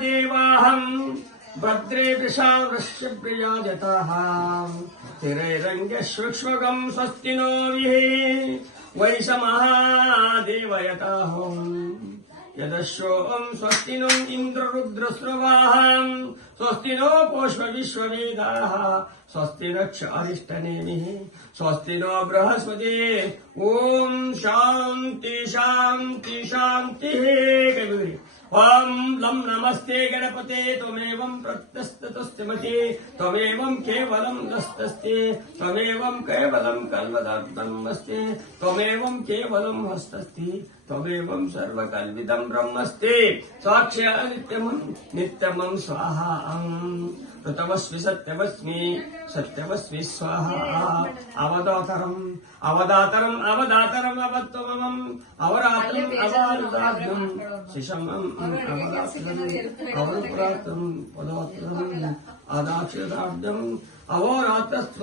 देवाहम् भद्रे वृषावृश्य प्रियाजताः स्थिरैरङ्गश्वक्ष्वगम् स्वस्ति नो वैशमः देवयताहम् यदश्वम् स्वस्ति नो इन्द्ररुद्रस्रवाहम् स्वस्ति नो पोष्व विश्ववेदाः स्वस्ति नक्ष अरिष्टनेमिः स्वस्ति नो बृहस्पति ॐ शान्ति शान्ति शान्तिः। ॐ लं नमस्ते गणपते त्वमेवं प्रत्यस्ततुस्तिमते त्वमेवं केवलं दस्तस्ते त्वमेवं केवलं कल्वदब्दमस्ते त्वमेवं केवलं हस्तस्ते त्वमेवं सर्वकल्विदं ब्रह्मस्ते साक्ष्य नित्यमं स्वाहा ऋतमस्मि सत्यमस्मि सत्यमस्मि स्वाहा अवदातरम् अवदातरम् अवदातरम् अवत्वमम् अवरात्रम् अवारुदाग्नम् शिशमम् अवदात्रम् अवरुप्रात्रम् पदात्रम् अदाक्षदाब्दम् अवोरात्रम्